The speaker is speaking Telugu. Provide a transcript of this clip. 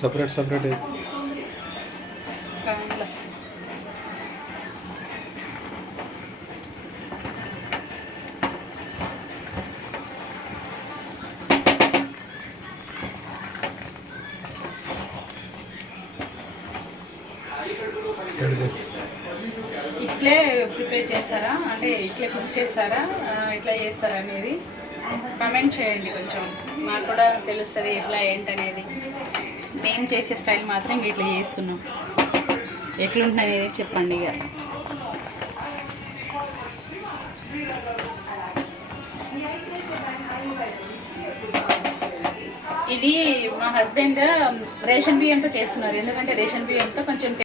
సపరేట్ సపరేట్ ఇట్లే ప్రిపేర్ చేస్తారా అంటే ఇట్లే కుక్ చేస్తారా ఇట్లా చేస్తారా అనేది కమెంట్ చేయండి, కొంచెం మాకు కూడా తెలుస్తుంది ఎట్లా ఏంటనేది. మేము చేసే స్టైల్ మాత్రం ఇట్లా చేస్తున్నాం, ఎట్లుంటుంది అనేది చెప్పండి. ఇక ఇది మా హస్బెండ్ రేషన్ బియ్యంతో చేస్తున్నారు, ఎందుకంటే రేషన్ బియ్యంతో కొంచెం